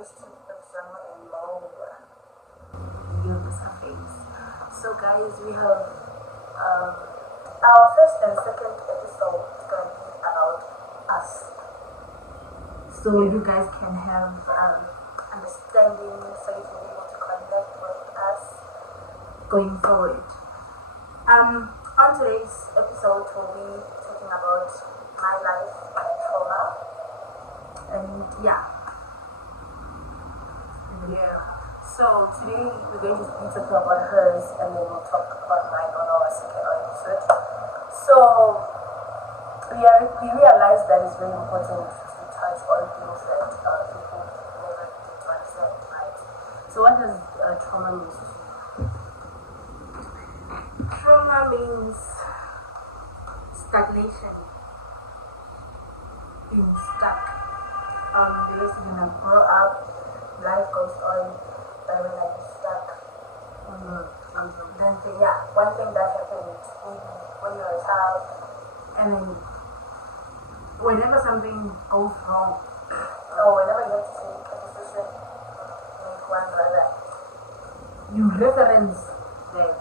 Holistic with Zamo and Mo. You're the surface. So, guys, we have our first and second episode is going to be about us. So, you guys can have understanding, so you can be able to connect with us going forward. On today's episode, we'll be talking about my life and trauma. And yeah. So today we're going to be talking about hers, and then we'll talk about mine on our second episode. So we realized that it's very important to touch on things that people never get to understand, right? So what does trauma mean to you? Trauma means stagnation, being stuck. Basically, when I grow up, life goes on, but when I get stuck, then one thing that happened when you're a child, and then whenever something goes wrong, or whenever you have to take a decision, make one brother, you reference them.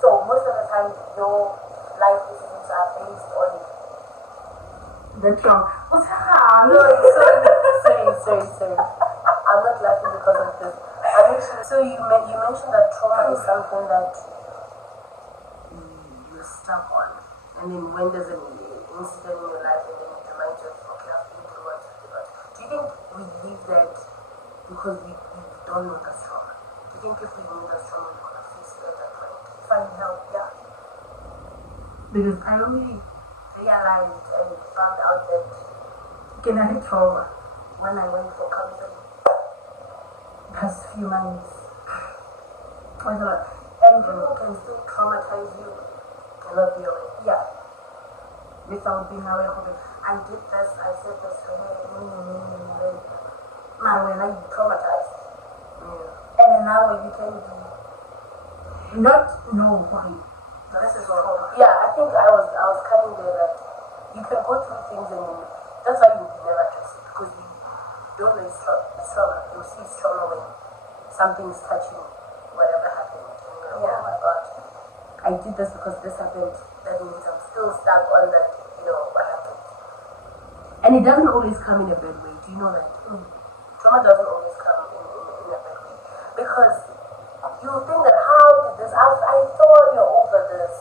So most of the time, your life decisions are based on the trauma. What's happening? Sorry. I'm not laughing because of this. So you mentioned that trauma is something that you're stuck on, and then when there's an incident in your life, and then it reminds you of, okay, I've been through what you've been. Do you think we leave that because we don't know that's trauma? Do you think if we knew that's trauma, we could have fixed it at that point? Find help, yeah. Because I only realized and found out that I had trauma when I went for counseling past few months. And people can still traumatize you and not be aware. Yeah. Without being aware of it. I did this, I said this to her, when I traumatized. Yeah. And now you can not know why. This is trauma. Yeah, I think I was coming there that you can go through things and that's why you never trust it, because you don't know it's trauma. You see it's trauma when something's touching whatever happened. And you're like, oh my god, I did this because this happened. That means I'm still stuck on that, what happened. And it doesn't always come in a bad way. Do you know that? Trauma doesn't always come in a bad way. Because you think that, how did this, I thought you're over this,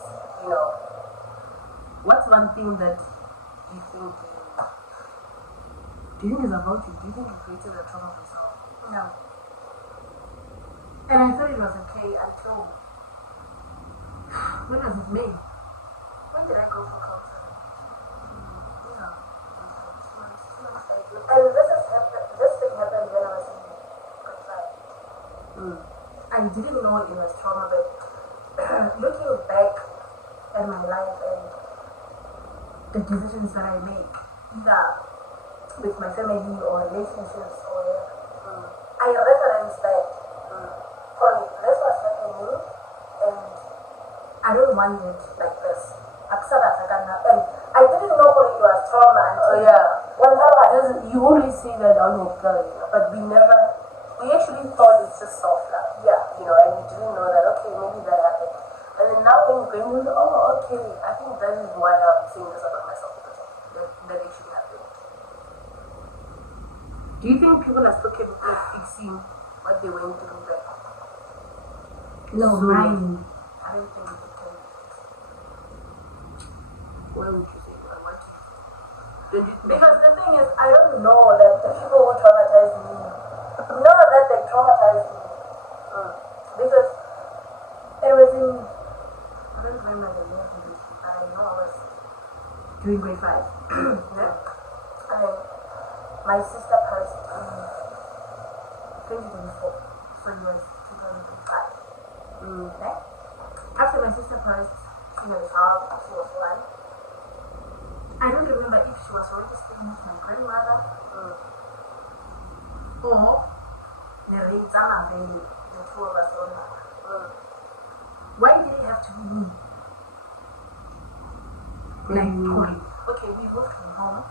What's one thing that you think is about you? Do you think you created a trauma for yourself? No. And I thought it was okay until when was it May? When did I go for counseling? Yeah. 2 months back. And this thing happened when I was in grade 5. I didn't know it was trauma, but looking back at my life and the decisions that I make, either with my family or relationships or whatever, I reference that. This was happening, and I don't want it like this. And I didn't know it was trauma until you always say that on your girl, but we actually thought it's just soft love. And we didn't know that, okay, maybe that happened. And then now when you're going, okay, I think that is why I'm saying this about myself, because that actually happened. Do you think people are still capable of fixing what they went through back? No, mine. I don't think they can. Why would you say that? What do you think? Because the thing is, I don't know that the people who traumatized me, know that they traumatized me. Because it was in, I don't remember the year for this, I know I was doing grade 5. Yeah? And my sister passed in 2024, so it was 2005. Okay? After my sister passed, she had a child, she was 1. I don't remember if she was already staying with my grandmother or Zamo family, the 2 of us only. Why did it have to be me? Okay, we both came home.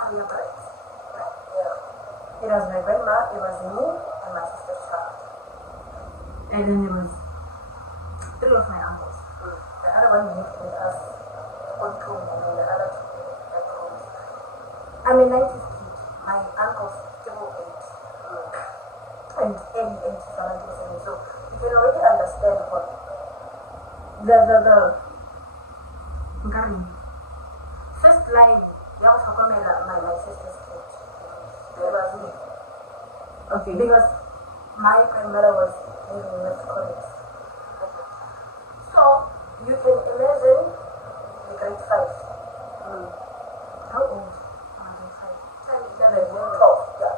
On your breaks. Yeah. It was my grandma, it was me, and my sister's child. And then there was 3 of my uncles. The other one lived with us on two, and then the other two at home. I'm a 90s kid. My uncle's triple eight. And 88 to 77. So you can already understand what the first line, my sister's kid. It was me. Okay. Because my grandmother was living with colleagues. So you can imagine the grade 5. How old? Grade 5. 10, 11, 12. Yeah.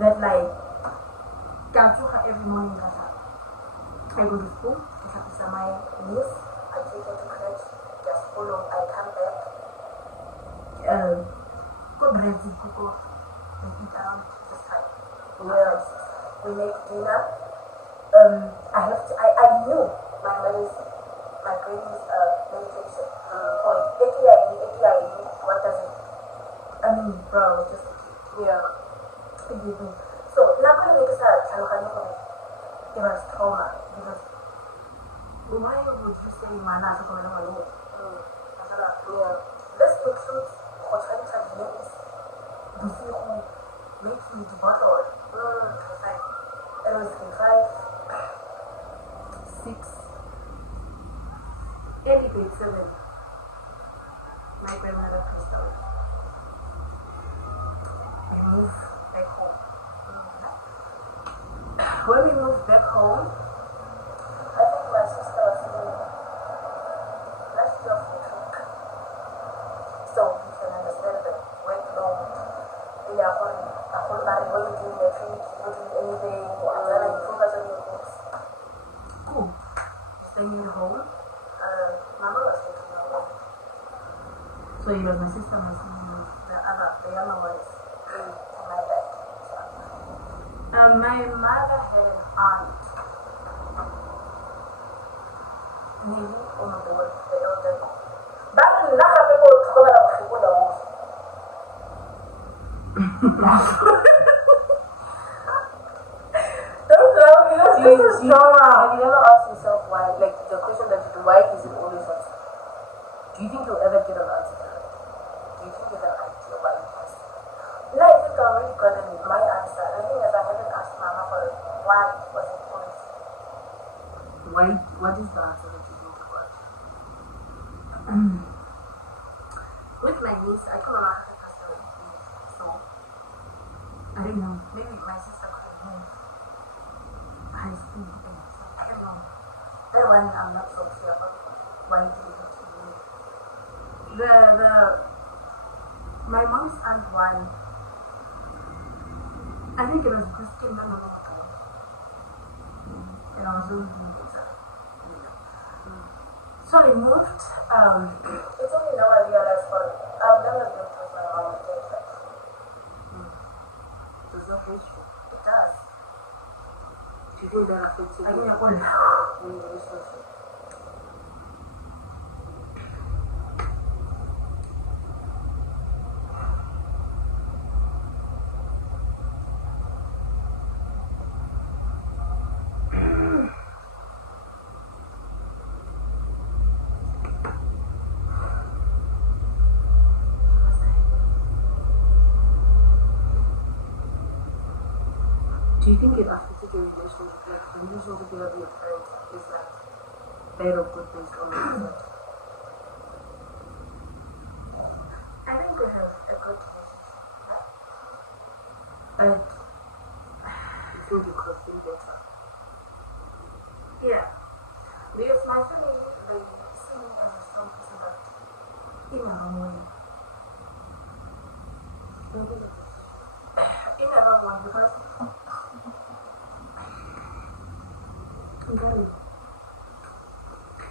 That like every morning I go to school, I have to my niece, I take her to crèche, just follow, I come back. Go Brazil, go eat around this time. Yeah. We make dinner. I knew my granny's medication. For API, what does it? I mean, bro, just yeah. So, now I'm going to make it was trauma because why would you say mana to come along? Yeah. This includes potential names. The people who make me to bottle. It was in 5, 6, early grade 7. My grandmother passed away. We moved back home. When we moved back home, I think my sister was in last year of the week. So you can understand the workload. They are when you do your trip, you don't do anything, and then you focus on your books. Cool. Staying at home. Mama was taking her home. So it was my sister, my son, the younger ones, and my dad. My mother had an aunt. Maybe one of the elder. But now people talk about people. Don't know because this is trauma. Have you ever asked yourself why? Like the question that you do, why is it always on? Do you think you'll ever get an answer to that? Do you think you have an idea why it has? No, I think I already gotten my answer. The thing is, I haven't asked Mama for why was it always. Why? What is the answer that you think about? With my niece, I told Mama to pass away. So I don't know. Maybe my sister could have moved high school. I don't know. That one I'm not so clear about. Why did it have to move? My mom's aunt one. I think it was because Kim and I was doing things. So I moved. It's only now I realize I've never lived with my mom in Texas. Does that hurt you? It does. Do you think that affects you? I mean, I wouldn't. In your relationship? Do you think it affected your relationship? Like, the usual behavior of your parents is like bad or good based on what? I think we have a good relationship. But you think you could have been better? Yeah. Because my family, they see me as a strong person, but in a wrong way. In a wrong way, because really,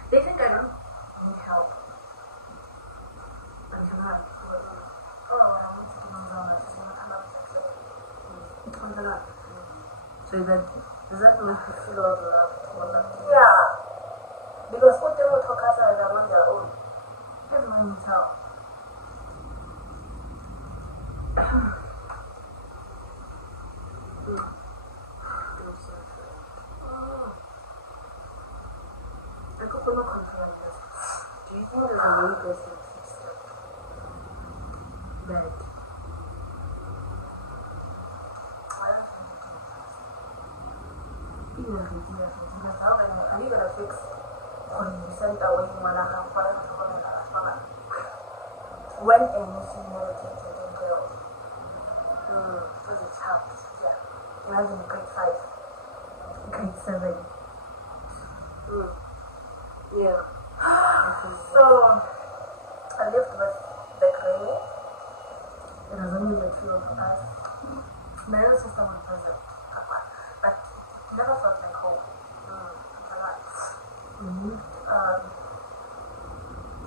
they think I don't need help. But I'm not. Oh, I want to do my own. I just want to come up with it. So does that make you feel all loved? Yeah. Because what they will talk us are on their own. Everyone needs help. even because how can are you gonna fix on the center when you wanna have fun when a mission never takes taken care of? Because it's hard. Yeah. Imagine grade 5, grade 7. Yeah. So I lived with the granny. It was only the two of us. My little sister was present, but it never felt like home.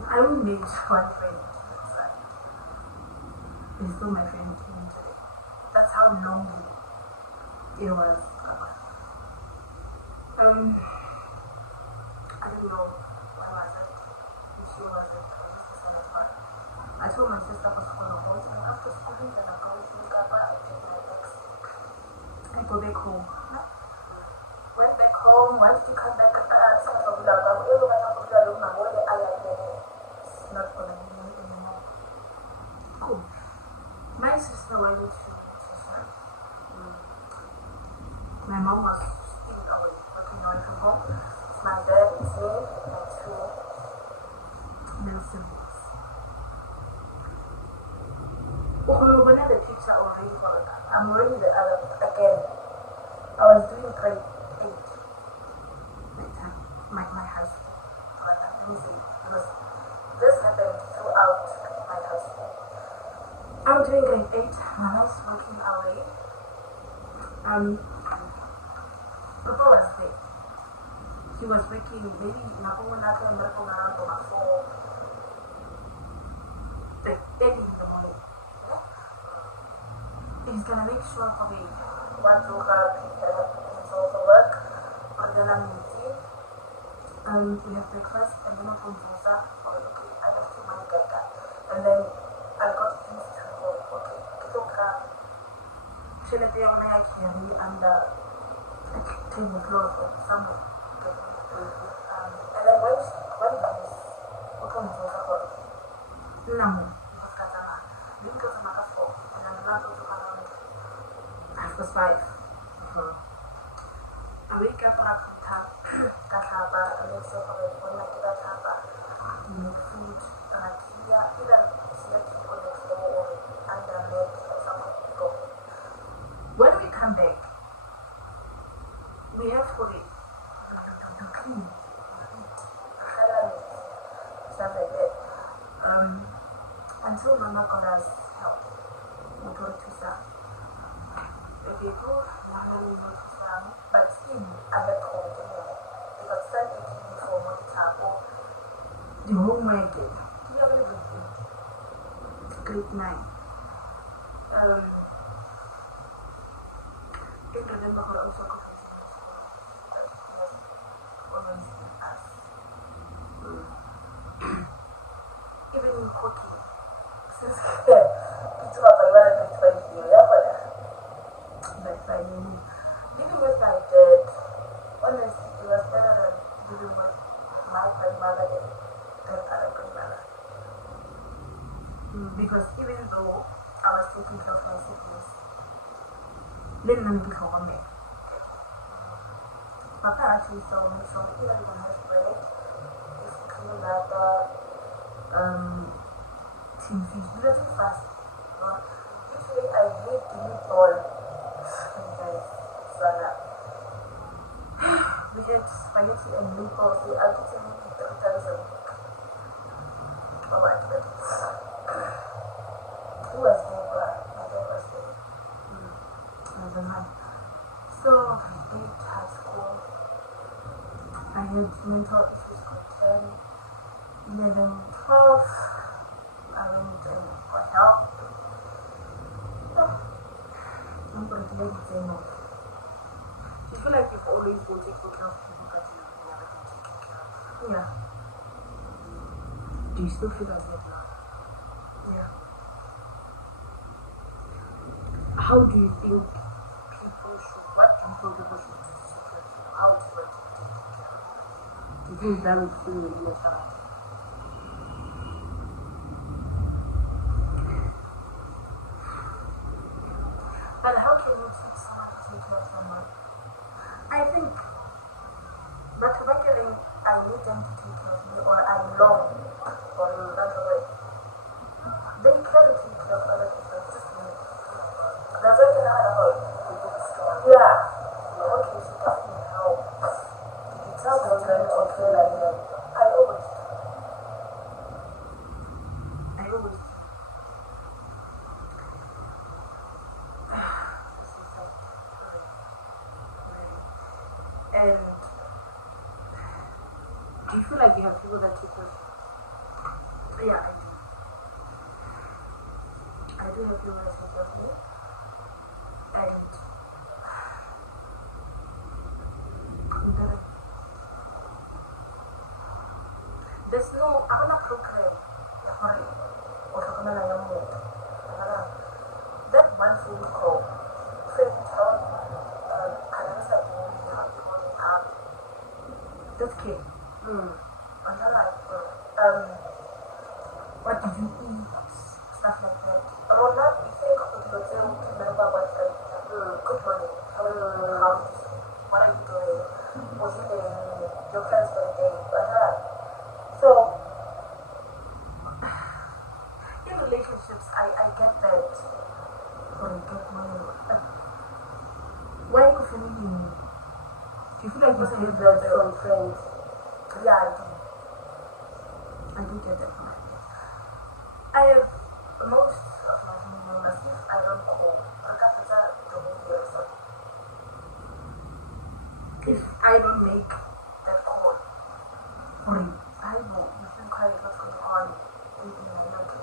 I only made one friend. He's still my friend even today. That's how lonely it was. I don't know why was it. She was it. I was just the same as her. I told my sister I was going to hold me after school and I'm going to Gaba. I take my ex. I go back home. Went back home. Once you come back at the it's not going to be me anymore. Cool. My sister went to tuition. My mom was still away, working away from home. My dad is here and 2 male siblings. When the picture already for I'm already the other again. I was doing grade 8 that time, my high school. Let me see, because this happened throughout my high school. I'm doing grade 8. My mom's working away. Papa was there. He was working maybe around 4, like early in the morning. He's gonna make sure for me what to have his also work, or then I'm meeting. We have breakfast and then I'm from Zosa. Okay, I have to my gaga. And then I got things to go. Okay, she let me on my carry under a tablecloth or somewhere. And then when he's okay, Zosa for Namo, because I'm at 4, and then I'm not also around 5:05. I wake up and I come tap, I make sure for it when I get a tap, make food, and I clear either select to go next door or under leg or somewhere to go. When we come back, we have to clean, stuff like that. Until Mama got us help. We go to some. Okay, go, Mama will go to some. But still, I had to hold them. Because Sunday came before one taco. The homework. Do you have everything? Grade 9. I don't remember how I was confused. But he was always with us. Even cooking. Since it's what I want to try to do, but by living with my dad, honestly, it was better than living with my grandmother and other grandmother. Because even though I was taking care of my siblings, then I'm becoming me. Papa actually told me, so even when I have bread, it's clean that tin fish, because it's fast. Usually I hate to eat all. We had spaghetti and meatballs. We are eating 3 times a week. Oh my God. Who was there? My dad was there. I was a man. So I did high school. I had mental issues for 10, 11, 12. I went for help. I'm going to let it say no. Do you feel like you've always been taking care of people that you have never been taking care of? Yeah. Do you still feel like that now? Yeah. How do you think what do you think people should do to support you? How it's going to be taken care of? Do you think that would feel in your child? But how can you teach someone to take care of someone? I think But eventually, I need them to take care of me, or I long for me. That's the way. They clearly take care of other people. It's just me. That's what I had about. Yeah. Okay, she taught me how. Did you tell them okay like that? I always. And do you feel like you have people that take care? Yeah, I do. I do have people that take care of me. And there's no, I'm not proclaim. That one phone call, that's key. And then like, what did you eat? Stuff like that. Around that, you think of the hotel, remember what good morning, how are you, what are you doing? Was it your plans for the day? So, in relationships, I get that. Or I get money. Why are you feeling me? Do you feel like you get that from friends? Yeah, I do. I do get that from my friends. I have most of my family members, if I don't call, if I don't make that call, I will inquire what's going on in my life.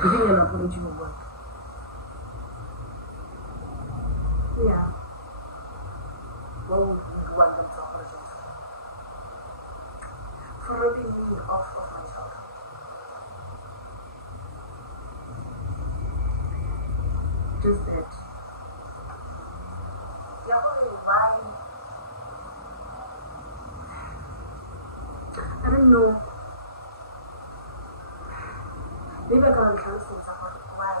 Do you think an apology will work? Yeah. What would you want them to apologize for? For ripping me off of myself. Just that. Yeah, why? I don't know. Maybe I can translate someone. Why?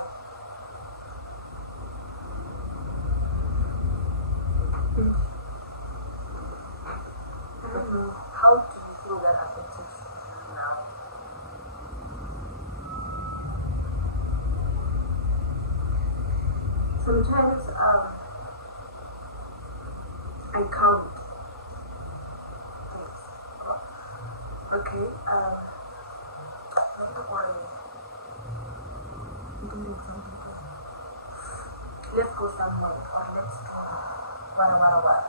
I don't know. How do you think that affected you now? Sometimes I count. Okay, don't worry. You can do something good. Let's go somewhere, or let's do what.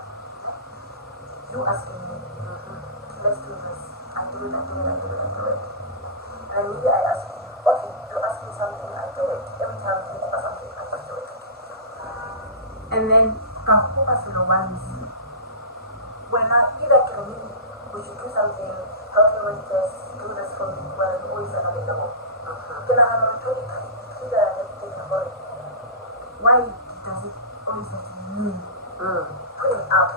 You asking me, let's do this. I do it. And maybe I ask you, okay, you ask me something, I do it. Every time you think about something, I just do it. And then, once, when I either can we should do something, help me with this, do this for me, when I'm always unavailable. Then I have a topic, figure out everything about it. Why does it always have to be me? Putting up.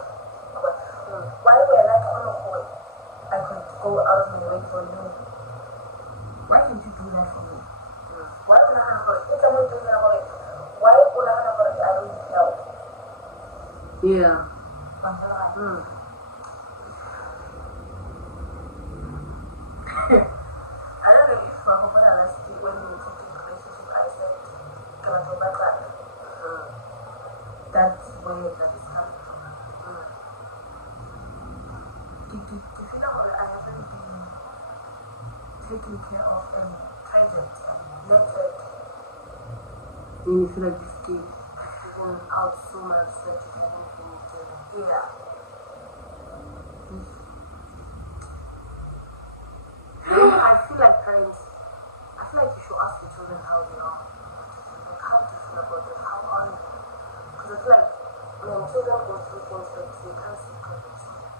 Why were I like on a point? I could go out of my way for you. Why can't you do that for me? Why would I have it? If someone doing that about it, why would I have it? I don't need help. Yeah. I don't know if when I last when we were talking relationship, I said, can I go back? That's where that is coming from. Do you feel like I haven't been taken care of and treasured, nurtured? And you feel like you've given out so much that you haven't been given. Yeah. I feel like parents, I feel like you should ask your children how they are. Like, how do you feel about them? How are you? Because I feel like when children go through things like this, they can't speak of their children.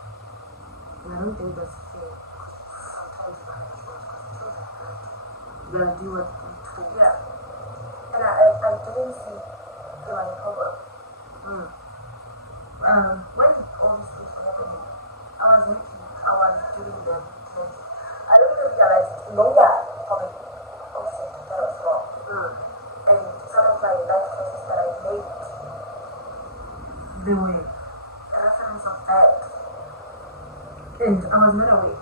And I don't think that's fair. Sometimes you have to choose because children, right? You gotta do what you're told. Yeah. And I didn't see my problem. When all these things were happening, I was doing them. I really realized, probably offset that was wrong. And some of my life choices that I made, the And I was not aware.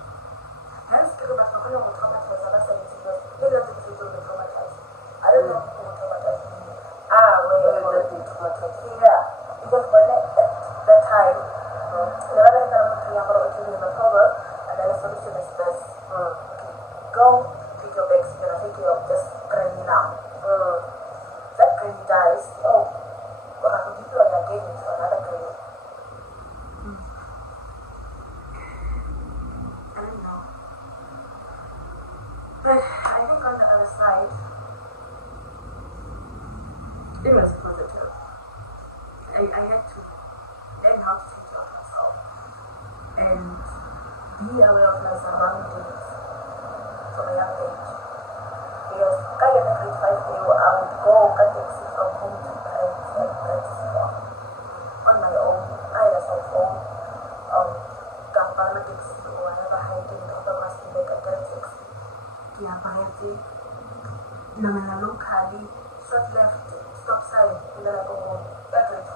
Hence, people back now were traumatized. That's the because they let the people be traumatized. I don't know who were traumatized me. Where they be traumatized. Yeah, because when at that time, the other time I'm going to cover, and then the solution is this. Okay, go pick your bags. You're gonna take care of this granny now. That granny dies. Oh, well, I could deploy again to another granny. I don't know. But I think on the other side, it was positive. I had to learn how to take care of myself and be aware of my surroundings from a young age. Because kind of in grade 5 day, I would go and taxi from home to parents and practice on my own, either cell phone, Kampala taxi or another hiking, the bus to make a taxi. Kiaparete, Namela locally, short left, stop sign, and then I go home. That grade 5.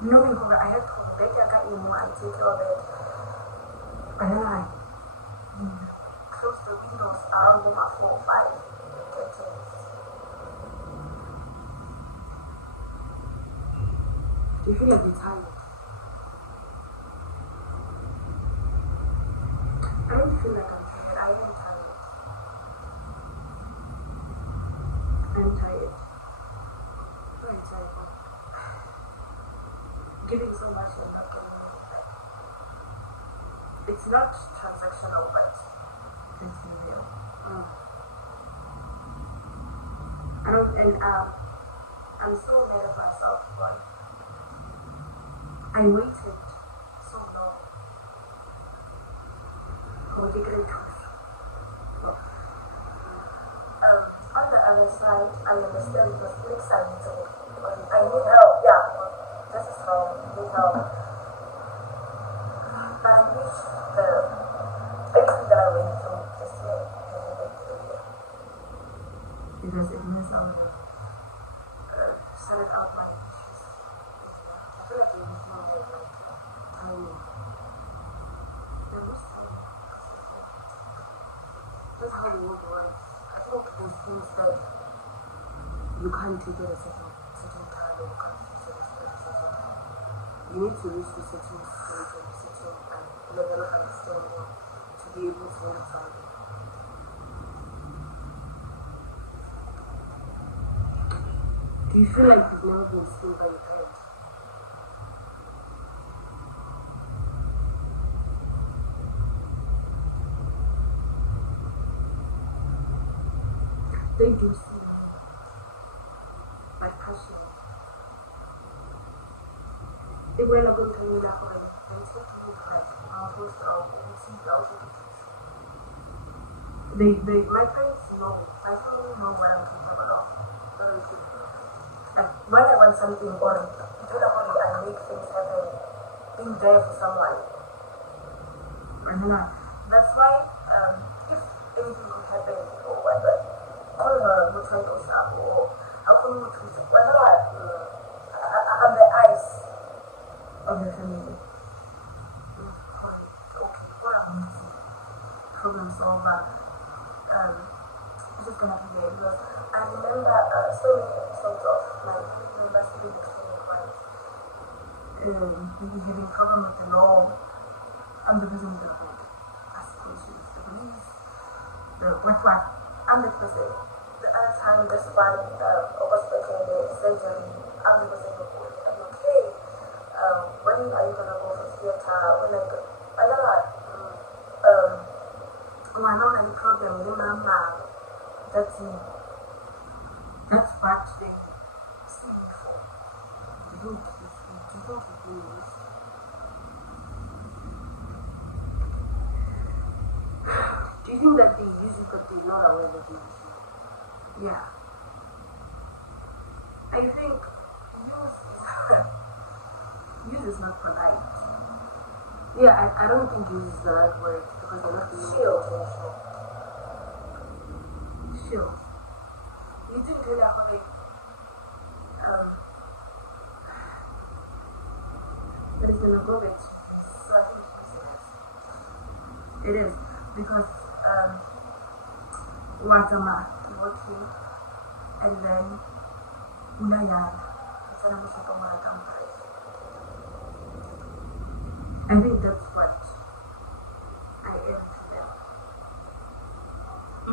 Knowing who I had to make a guy more and take care of it. And then I close the windows around them at 4 or 5 curtains. Do you feel like you're tired? I don't feel like I'm tired. I am tired. I'm tired. Very tired. Giving so much and not getting anything. It's not transactional, but it's real. I don't, and I'm so mad at myself. But I waited so long for the great truth. On the other side, I understand the flip side. I need help. Yeah, this is how I need help. But I wish everything that I went through this year has been through here. Because it means I would have sorted out my issues. I feel like it was more like timing. There was timing. That's how the world works. I think there's things that you can't take at a certain time, or you can't fix it at a certain time. You need to reach the certain stage and certain level of understanding to be able to understand it. Do you feel like you've never been seen by your parents? They do see you, like personally. They were not going to tell me that already. They said to me that our host see the my parents know, my family know what I'm capable of. Like when I want something or I make things happen, being there for someone. That's why if anything could happen or whatever, call her Mutai Osha or I'm the eyes of the family. Okay, what I'm problem solver. It's just gonna be there because I remember so many episodes of my members being extremely quiet. Maybe having problem with the law. I'm the person with the aspirations, the police, what. I'm the person. The other time, this one was getting the surgery. I'm the person who goes, are you okay? When are you gonna go for theater? When I go, I don't know. My mom had a problem with my mom. That's me. That's what they see me for. Do you think it is? Do you think that they use it but they're not aware that they use it? Yeah. I think use is not polite. Yeah, I don't think use is the right word because they're not being intentional. Sure. You didn't do that for me. There's gonna go back. So I think It is because Watama working and then Unayan. I think that's what I am to them.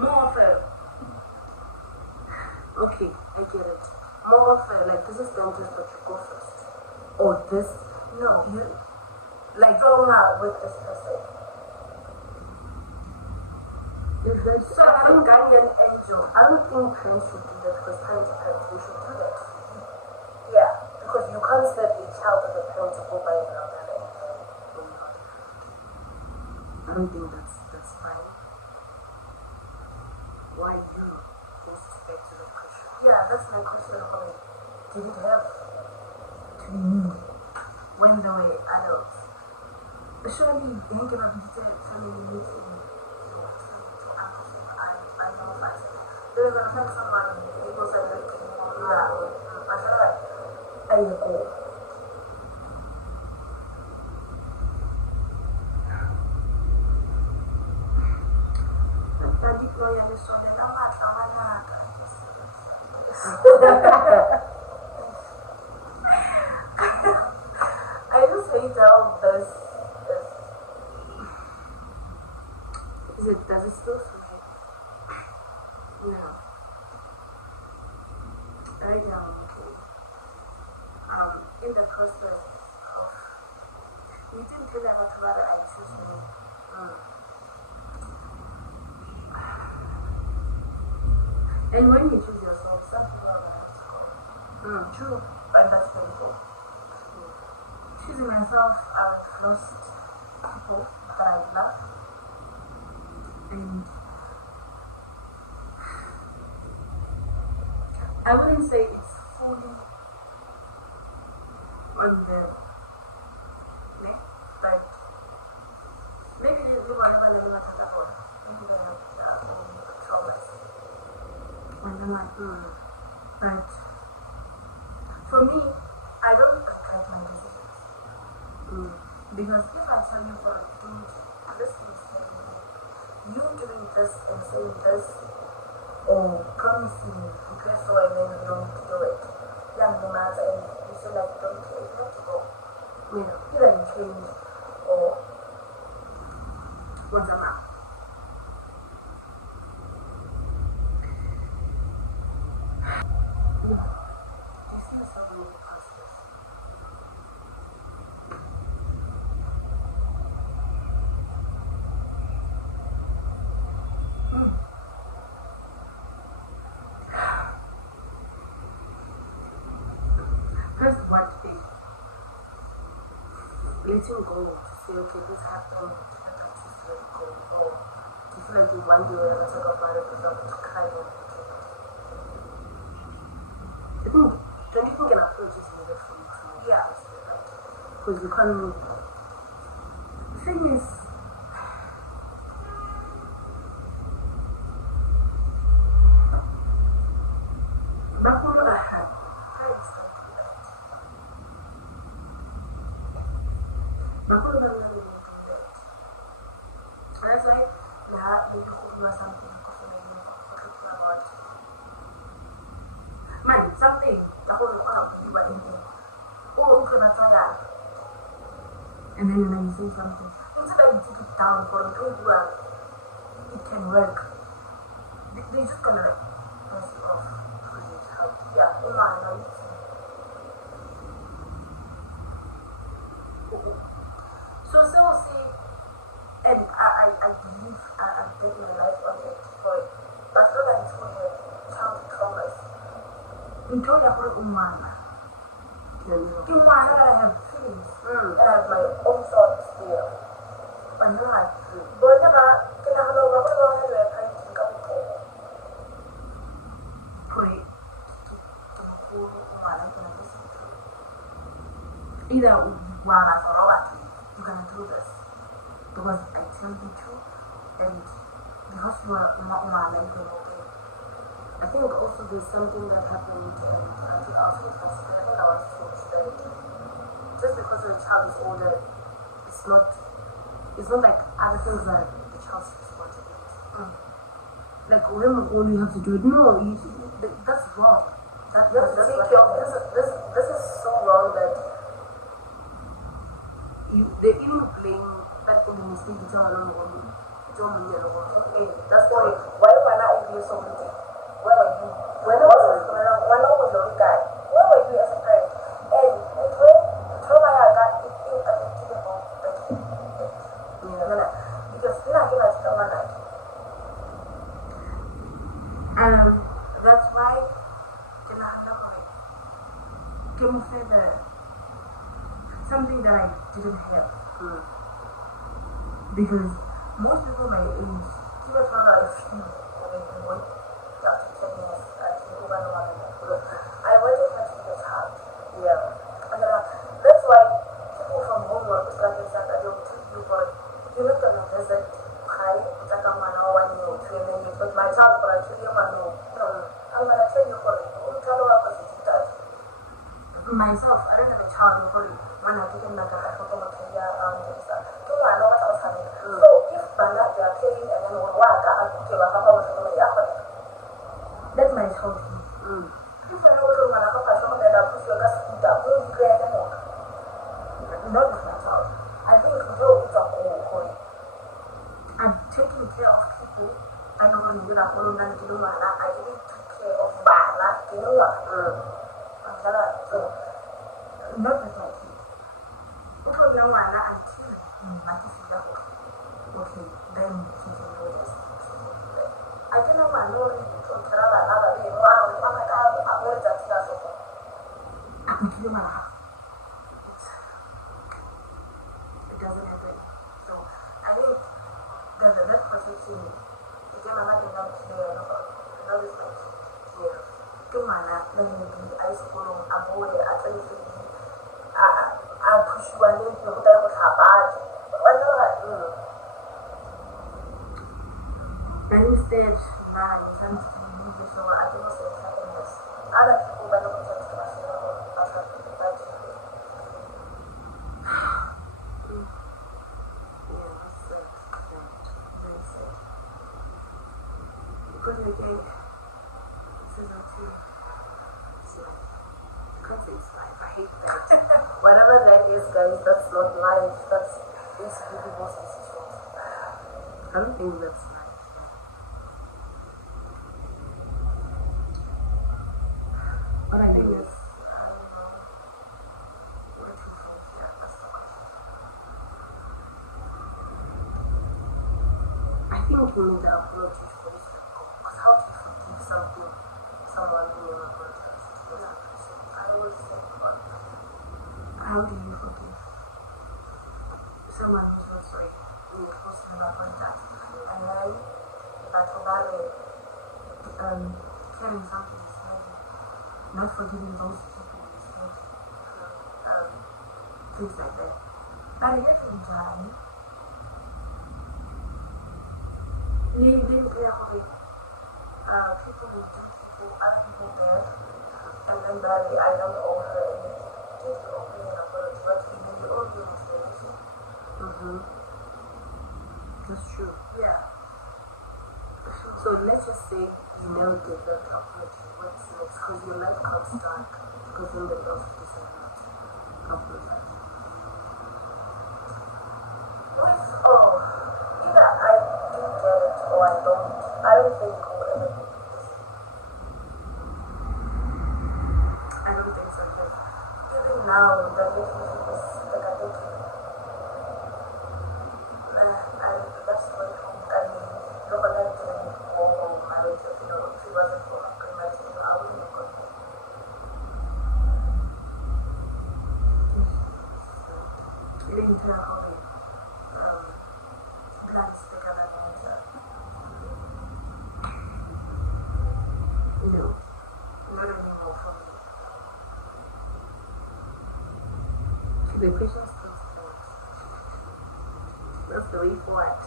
More of a Okay, I get it. More of a, like, this is dangerous, but you go first. Or this, no, you like, going out with this person. If there's so I think guardian angel, I don't think parents should do that because parents are parents, they should do that. Yeah, because you can't set a child as a parent to go by another like, I don't think that's fine. Why you goes back to the question? yeah, that's my question. Did it have to be me when they were adults? Surely they ain't gonna visit family meeting. I know if I said they were gonna make some money. People said like, yeah, I said like, there you go. Tadi lo yang disuruh nama tangannya I just hate how this Does it still smell? No. Right now, in the process of you didn't tell about whether I choose me. And when you choose yourself, some people are gonna have to go. true, but that's painful. Choosing myself, I've lost people that I love, and I wouldn't say it's fully on them, but maybe they whatever they never talk about. Maybe they have traumas. And I'm like, but for me, I don't regret my decisions. Because if I tell you for dude, this is you doing this and saying this or promising okay so and then you don't do it. Yeah, no matter and you say like you don't care, you have to go. Yeah. Either you change or what's the map? First, what is letting go to say, okay, this happened, I can just let it go. Or do you feel like you one day will never talk about it without crying and thinking? I think, don't you think an approach is needed for you to move? Yeah. Because you can't move. the thing is Bakulu Ahad. Bakulu Ahad. That's why you could do something about man, something Bakulu Ahad you were anything. Oh, you can try and then you say something. Instead of you take it down for it, it can work. They're just gonna pass it off. Yeah, online. So we'll see, and I believe I bet my life on it for it. But when I told her child traumas, in told her for umana. Umana that I have feelings and I have my own thoughts there. But no, but never can I know what I have a kind of come for it. Either while I follow it, you're gonna do this because I tell you to, and because you are not man, you can obey. I think also there's something that happened until I was with us. I think I was taught that just because a child is older, it's not it's not like other things are the child's responsibility. Like when you have to do it. No, that's wrong. You have to take care of this is so wrong that they even blame that in the mistake it's all on that's why when I do something, where were you? When I was a guy, where were you as a parent? And throw my got it in at the table. Because then I give us the one night. That's why can you say that something that I didn't have? Because most people my age, People from out of few when we went after 10 years actually over the one. I wanted her to be a child. Yeah. And that's why people from homework is like that I don't treat you for you look at the desert cry, it's like I'm an hour and you training it, but my child for actually I'm gonna train you for it. myself, I don't have a child already. When I take my daughter for my career and stuff. So if Bana they are playing and then work that's my child. If I know what I'm going to put your gas down, don't regret anymore. Not with my child. I think Joe is a whole. I'm taking care of people. I don't want to do that. I didn't take care of Bana, you know what? So, not with my kids. Because you want to until my kids is okay, then she can know this. I don't know my knowledge to Kerala another day. I'm going to tell us. I can kill my heart. It doesn't happen. So I think that protection, again, I'm not enough clear. That is my clear. Kumana, let me be ice cream, a boy, a television. I push you and then you put out her bad. And instead, man, tends to move it so I don't say happiness. Other people that don't tend to because again, season 2, because it's life, I hate that. Whatever that is, guys, that's not life. That's basically people's decisions. I don't think that's life. But I think it's, I don't know, where to from here, that's the question. I think we need to approach it for this people. Because how do you forgive someone who never apologized to you? I always think about that. How do you forgive someone who's not sorry when you're supposed to never apologize? And then, like about it, carrying something is heavy. Not forgiving those people is heavy. Things like that. But again, Johnny, didn't clear for me. People will do people, other people bad, and then Barry, I don't owe her anything. Just open an apology, but even you owe your explanation. That's true. Yeah. So let's just say you never get that apology. What's next? Because your life comes dark. Because somebody else decided not to apologize. Either I do get it or I don't. I don't think we'll ever do this. I don't think so. Even now, the relationship is like a decade. That's what I mean. Look at that doing or marriage. If it wasn't for my marriage, I wouldn't have gone there. You didn't tell how they plans together and no, not anymore for me. The patience comes first. That's the way forward.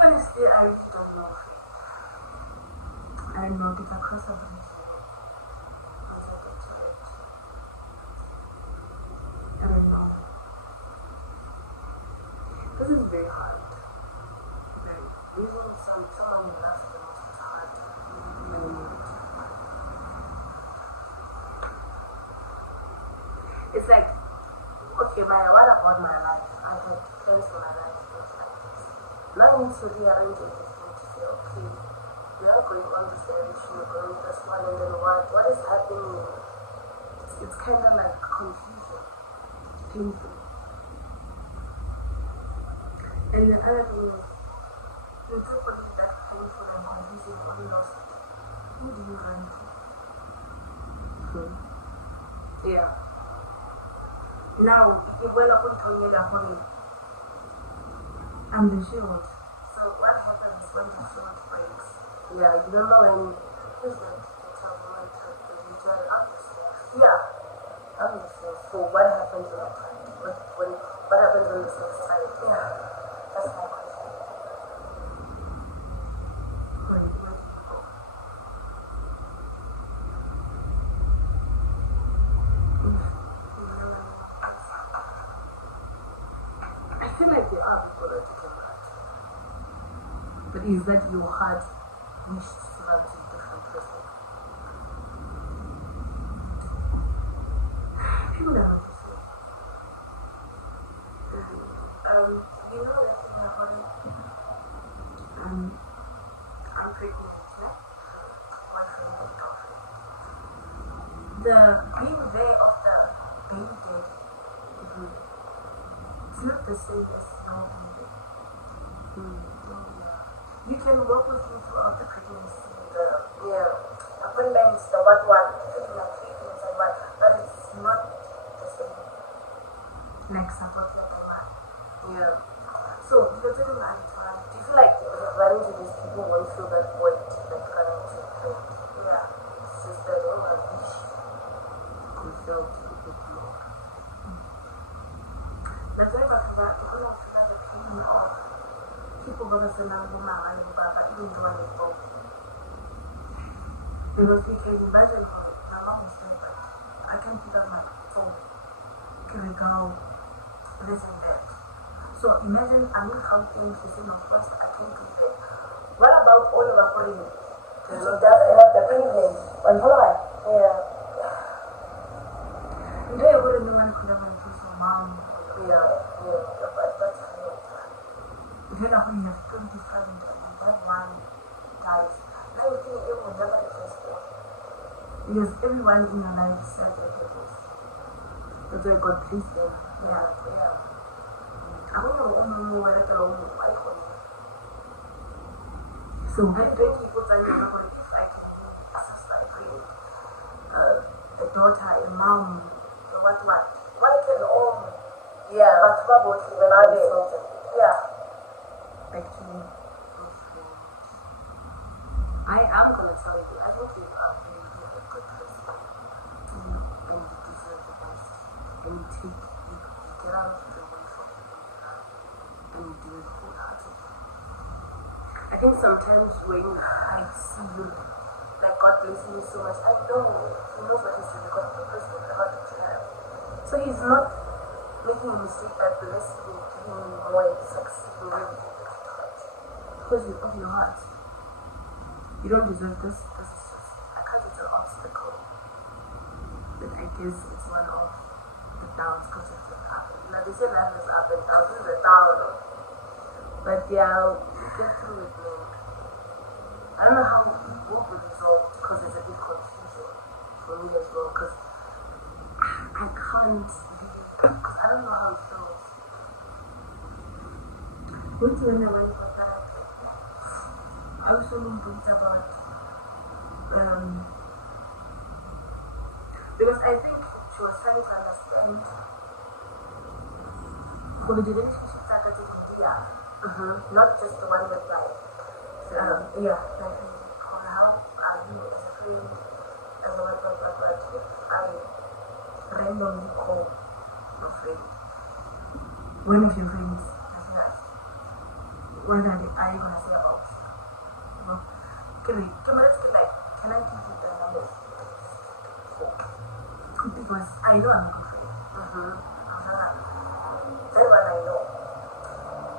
Honestly, I really don't know. I don't know, it's a cross of I don't know. it's like, okay, what about my life? I had plans for my life, things like this. Now I need to rearrange everything to say, okay, we are going on this direction, we're going this one, and then what is happening? It's kind of like confusion, painful. And the other thing is, you took what is that painful and confusing only lost. Who do you run to? Yeah. Now, if we're not going to tell I'm the shield. So what happens when the shield breaks? Yeah, you don't know when who's that little woman took the ritual up the stairs. Yeah. Up the stairs. So what happens when what happens when the stairs try? Yeah. That's my question. Where do you go? I feel like there are people that you can hurt. But is that your heart wished to run to a different person? People are not this way. You know that thing about it? I'm pregnant, yeah? My friend is daughter. The being there of the baby daddy, it's not the same as your baby. You can work with him throughout the pregnancy, abundance, the what, feeling like feelings and what, but it's not the same. Like support your man. Yeah. So you're telling me, do you feel like running to these people won't feel that void, like running to a friend? yeah. It's just that, oh, I wish could feel a bit more. That's why I feel the pain of people who are saying, even though I live both. Because you can imagine my mom is there, but I can't pick up my phone. Can I go? This and that. So imagine I'm in Gauteng, she's in Northwest, I can't do that. What about all of our friends? She doesn't have the privilege. Yeah. You know, you wouldn't want to could have increased your mom. But that's real. Then when you have 25 and that one dies, now you think it will never exist. Because everyone in your life serves a purpose. That's why God pleased them. Yeah. I don't know whether to white one. So when they people tell you, if I can be a sister, a friend, a daughter, a mom, what? Why can all? Yeah, but what about yeah. Actually, I am gonna tell you, I think you are very a good person. And you deserve the best. And you get out of the way for people you love. And you do it wholeheartedly. I think sometimes when I see you, like God blessing you so much, I know He knows what He's doing because of the person, the heart that you have. So He's not making a mistake that blessing you, giving you more, and succeeding where you think that you hurt. Because of your heart. You don't deserve this. This is just, I can't, it's an obstacle. But I guess it's one of the downs because it's an up. Now they say life is up and down. This is a down. But yeah, you get through it, man. I don't know how it will be resolved because there's a bit confusion for me as well. Because I can't really, because I don't know how it feels. what's when I went for therapy? I was so moved about because I think she was trying to understand who the relationship started in India, not just the one with like like how are you as a friend, as a what if I randomly call your friend, one of your friends, what are you gonna say about you? Can I give you the numbers? Because I know I'm a good friend. That one I know.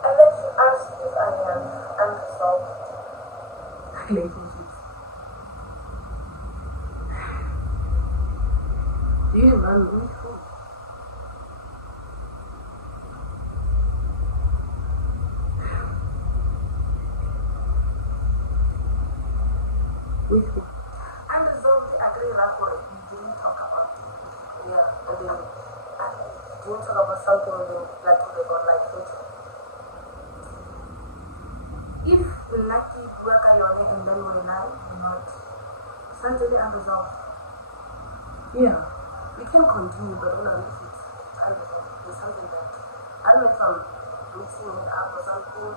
And then she asked if I am unresolved relationships. Do you run with who? With Unresolved, I agree, like what you didn't talk about. yeah, and then didn't talk about something and then like they got like later. If lucky work on it and then we're not, certainly unresolved. Yeah, we can continue, but if it's unresolved, there's something that I don't know if I'm mixing it up or something.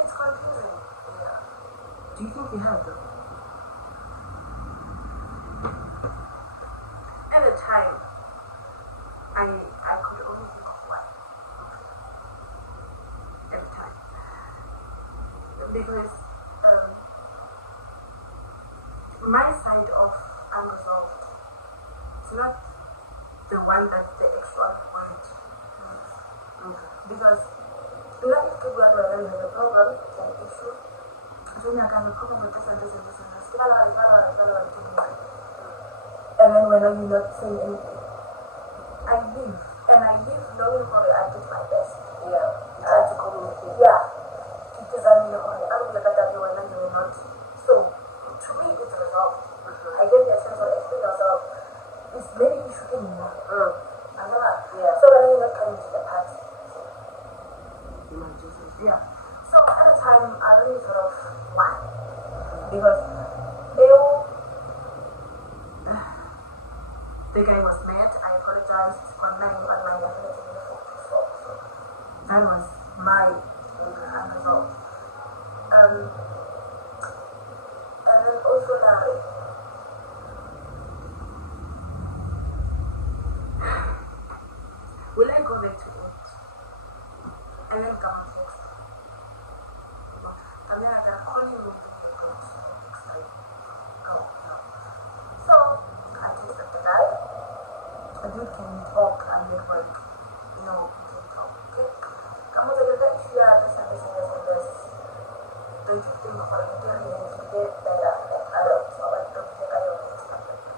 It's confusing. Yeah. Do you think we have though? At the time, I could only think of one. At the time. Because my side of unresolved is not the one that the actual word means. Okay. Because if people are going to have a problem, an issue, so you have a problem with this and this and this and this, and then when you're not saying anything, I leave. And I leave knowing how I did my best. Yeah. Try to communicate. Yeah. Because I mean, I'm going to get when you're not. So, to me, it's resolved. I get the sense of explain yourself. It's maybe you should be more. Yeah. So when you're not coming to the party. You might just say, Yeah. So at the time, I really sort of why? Because the guy was mad. I apologized online. I apologized for. So that was my unresolved. And then also that will I go back to it? And then come and text. And then I got a calling me next time. Oh, no. So I texted the guy. I did, can we talk? I'm at work. We can talk. Okay? Come on, the issue, this and this and this and this. Don't you think for a year you need to get better? Like, I don't know. I don't think I don't need stuff like that.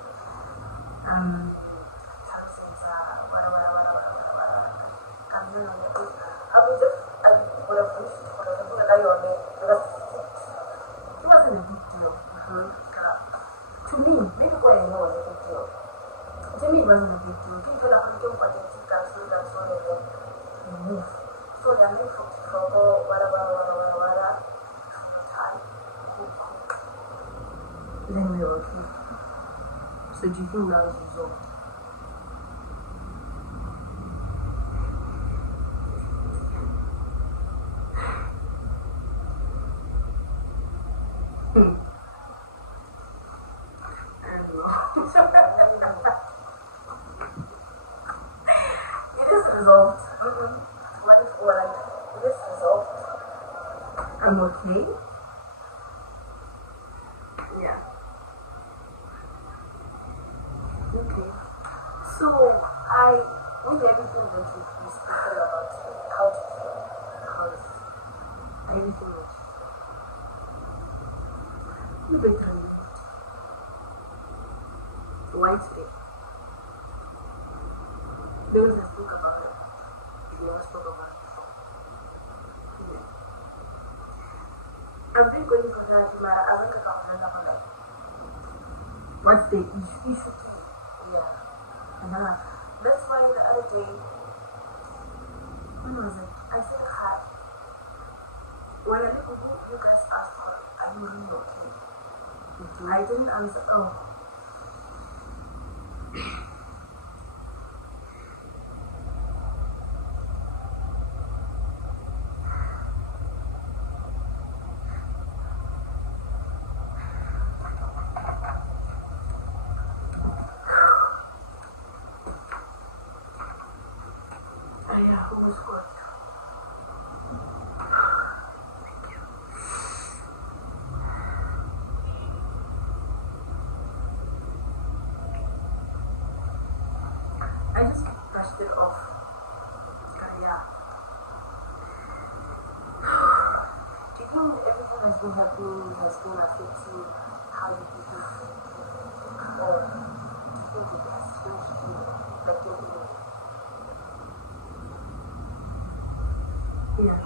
Charlie says, I would have wished for the guy on it because it wasn't a big deal. To me, maybe what I know was a big deal. To me, it wasn't a big deal. People are going to what they think and so and then you move. So you're not for whatever. Time. Cool. Then we were okay. so do you think now it's resolved? I don't know. It is resolved. It is resolved. I'm okay. Yeah. Okay. So with everything that we've spoken about, how to feel, Everything else. you better leave it. Why today? Because I spoke about it. You never spoke about it before. Yeah. I've been going for that, but I think I can't remember that. What's the issue? Yeah. That's why the other day, when was it? I think when I look at you guys asked for, are you really okay? I didn't answer. Oh. Yeah, who was good? Thank you. I just brushed it off. Yeah. Do you think everything that's been happening has been affecting how you behave? Or do you think it has changed you? Like your behavior? Yeah.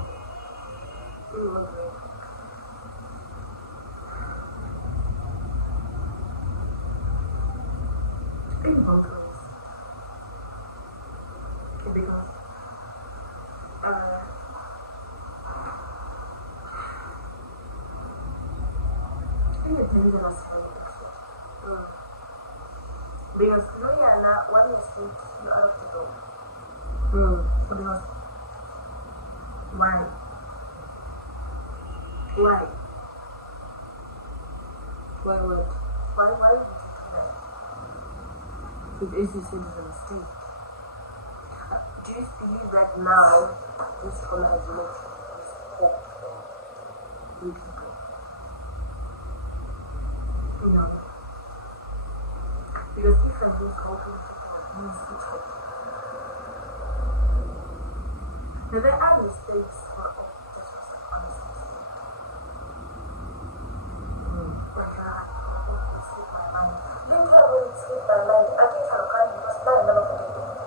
You agree. Maybe both ways. Okay, because I think it's really gonna say because no, yeah, now one mistake you out of the door. So because why? Why? Why what? Why would you do that? If you said it's a mistake. Do you believe that now this trauma has made this hope in people? No. Because if I lose hope in people, I lose hope. Now there are mistakes for all just for some honest mistake. Like it slipped my mind. Didn't tell me it slipped my mind. I think I'll cry because now I never forget anything.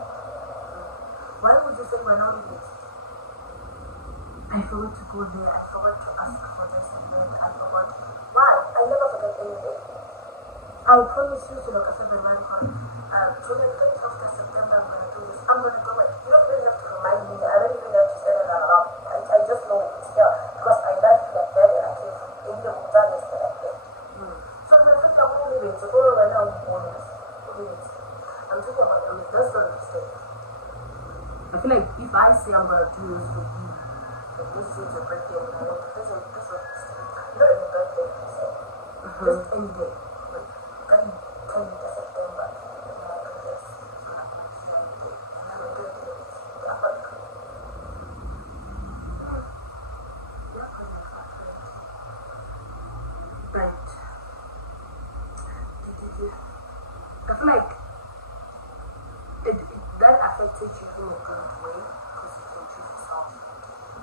Why would you say we're not in it? I forgot to go there. I forgot to ask for this and that. I forgot. Why? I never forget anything. I'll promise you to look after the man call. To the 30th of September, I'm going to do this. I'm going to do it. You don't even have to remind me. I don't even have to say it out loud. I just know it's here. Because I like like that and I came from India, Bhutan, and stuff like that. So if I think I'm only living, so go right now, I'm talking about, that's not a mistake. I feel like if I say I'm gonna do this for you, like this is your birthday, and I know that's a mistake. Not even birthday, just any day. Like, can you tell me the September? And I do this. And I do this every day. And I do this. Yeah, but yeah, right. I feel like that affected you in a good way because you can choose yourself.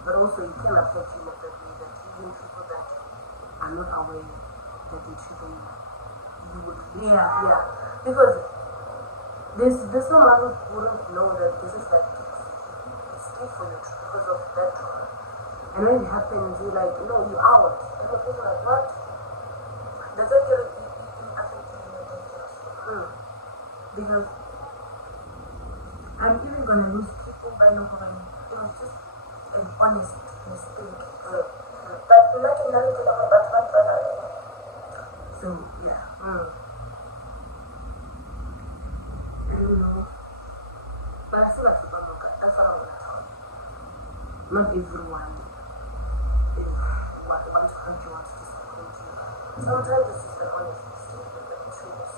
But also it can affect you in a bad way that even people that are not aware that they shouldn't, you would yeah. Because there's someone who wouldn't know that this is like it's good for you because of that trauma. And when it happens, you're like, no, you're out. And the people are like, what? That's actually affecting you in a dangerous way. Because I'm even gonna lose people by not having it was just an honest mistake. But imagine now you talk about one brother. So yeah. I don't know. But I still like to look at that's what I'm gonna tell you. Not everyone wants to hurt you, wants to disappoint you. Sometimes it's just an honest mistake and the truth.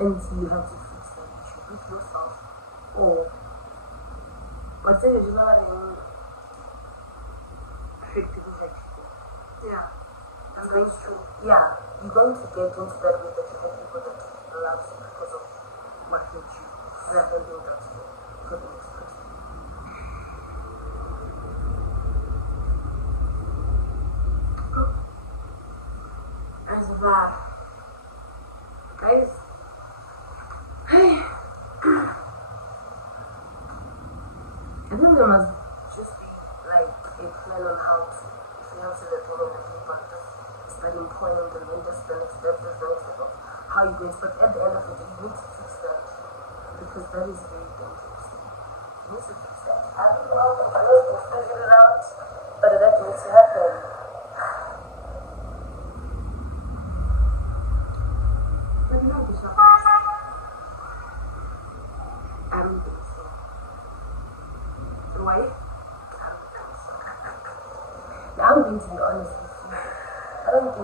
Hence you have to fix that issue with yourself. Or but then you know what I mean? People hurt people. Yeah. That's going true. Yeah. You're going to get into that way that you hate people that love you because of what hurt you. Rather than that you for the next person. As that guys, hey, I think there must just be like a plan on how to, if you have to let go of the people, the starting point, and then just the next step, just the next step of how you're going to, but at the end of the day, you need to fix that because that is very dangerous. You need to fix that. I don't know how to figure it out, but that needs to happen. But you know, Bishop, I don't think so. Why? I'm going to be honest with you. I think it's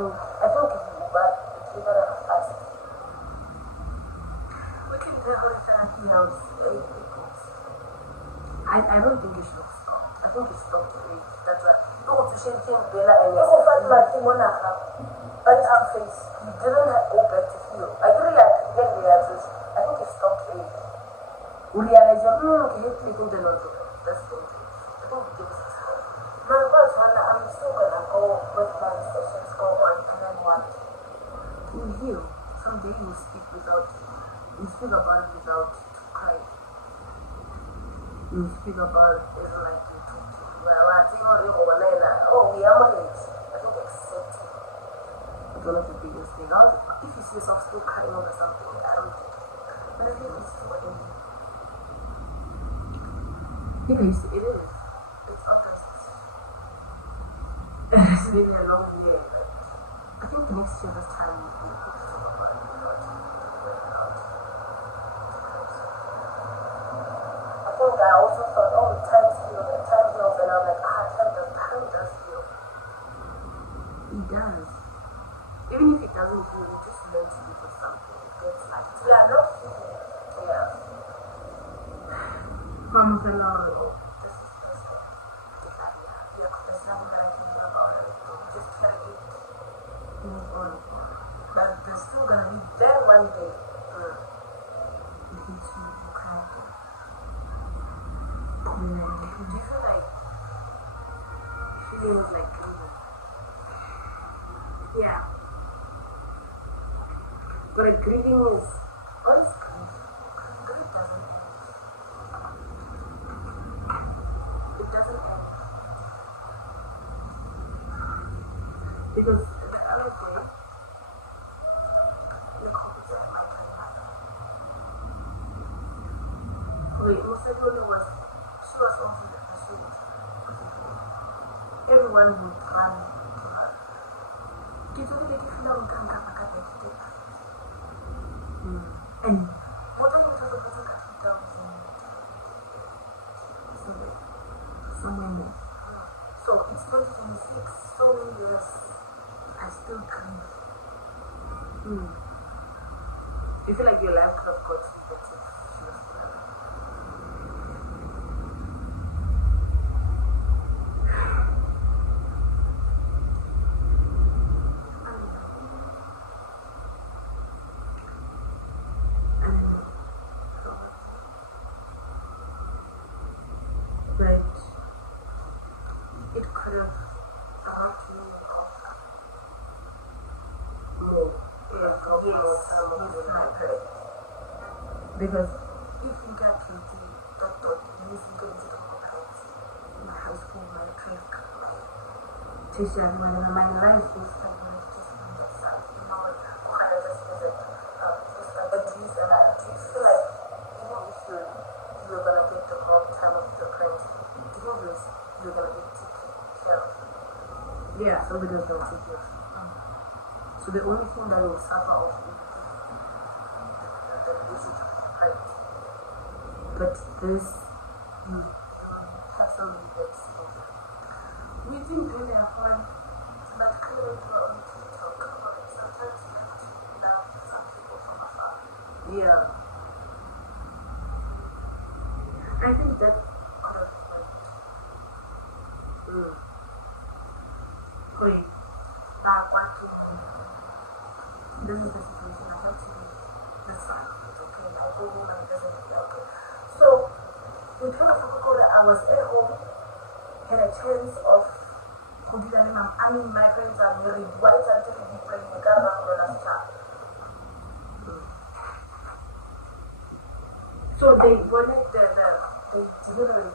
bad. It's better fast. We can tell her therapy helps people. I don't think it should stop. I think it stopped already. That's why. No, to shame Bella and also Fatma Timona, but our face, you didn't go back to heal. I didn't like get reactions. I think it stopped already. We realize you're taking the note. That's dangerous. I think it gives us hope. My God, Hannah, I'm still gonna go with my sessions go on and then what? You heal. Someday you speak about it without crying. You speak about it like you talk to well, I think we are married. I think accepting is one of the biggest things. If you see yourself still crying over something, I don't think But I think it's still early. It is. It is. It's August. It's been a long year. Like, I think next year this time we'll be able to talk about it. I think I also thought, oh, time heals, and I'm like, time does heal. It does. Even if it doesn't heal, you just learn to live with something. It gets like, Yeah, not healing. yeah. From the Lord. This is Thursday. Yeah, there's nothing that I can do about it. Just try to move on. But there's still gonna be there one day. It hits you, you cry. Do you feel like healing is like grieving? Yeah. But like grieving is, what is grief? Grief doesn't end. It doesn't end. Because the other day, the comments at my grandmother. Wait, Museveni she was also the president. Everyone would run to her. Did you really feel like you can't And what are you talking about? somewhere more. So it's 2026, so many years, I still grieve. You feel like your life could have got different if she was still alive. But it could have brought me more. It has brought me more time of the life. Because if you get to the music into the corporate, my high school, my clique, my life is like just on the side, kind of just visit, just like at least, and I feel like even if you're gonna get the wrong time of your parents, the thing is you're gonna be taken care of. Yeah. Somebody else gonna take care of you. So the only thing that will suffer off is the relationship with your parents. But this, you have somebody that's we didn't really have fun, but clearly we were on TikTok. But sometimes you have to love some people from afar. Yeah. I think that could have helped. Wait. Back working. This is the situation. I have to be this fine. It's okay. I go home and it doesn't feel okay. So, in terms of Coca-Cola, I was at home, had a chance of I mean, my parents are married. Why can't they be playing the car around the last child? So they wanted they delivered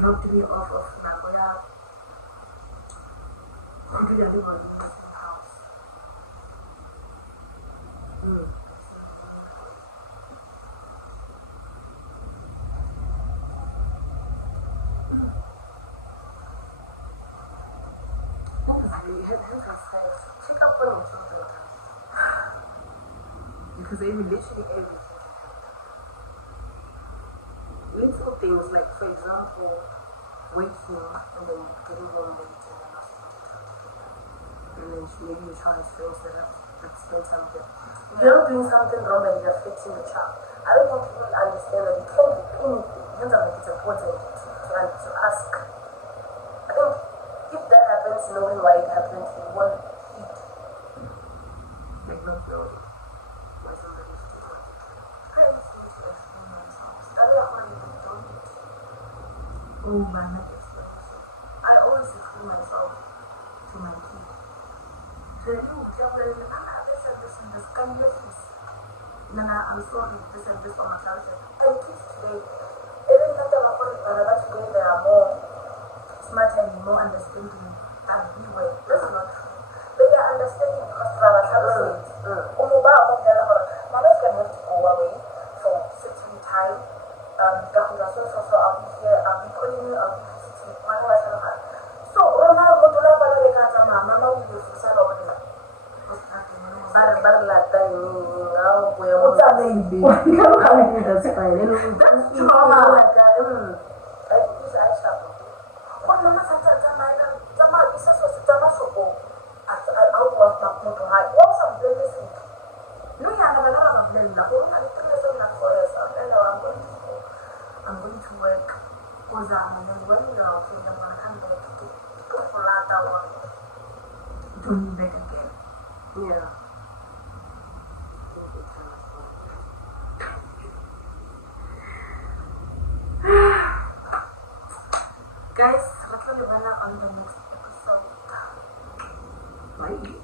dropped me off of Nagoya. Who did everybody in the house? Check up on your children. Because they literally everything. Little things like, for example, waking and then getting home late and then not spending time together. And then maybe you try friends that spend time with them. You're doing something wrong and you're affecting the child. I don't think people understand that it can be anything. It doesn't make it important to ask. I think if that happens, knowing why it happens, you won't eat. Like not knowing why somebody's doing it. Parents need to explain themselves. Every holiday they don't eat. Oh man, that explanation. I always explain myself to my kid. So you tell them, this and this, can you listen? Nana, I'm sorry, this and this for my child. And kids today, even if they're about to go, they are more smarter and more understanding than we were. That's not true. They are understanding because our child said, baby. That's fine. That's You trauma. know, like, I use eyeshadow. What mama said to Zama, this is what Zama should go. I work up to high. What's some baby thing? No, yeah, I'm not blame. I'm 3 years old, like 4 years old. And I'm going to school. I'm going to work. Because and then when we are okay, I'm going to come back to for that one. Doing bed again. Yeah. Guys, let's leave on the next episode. Bye.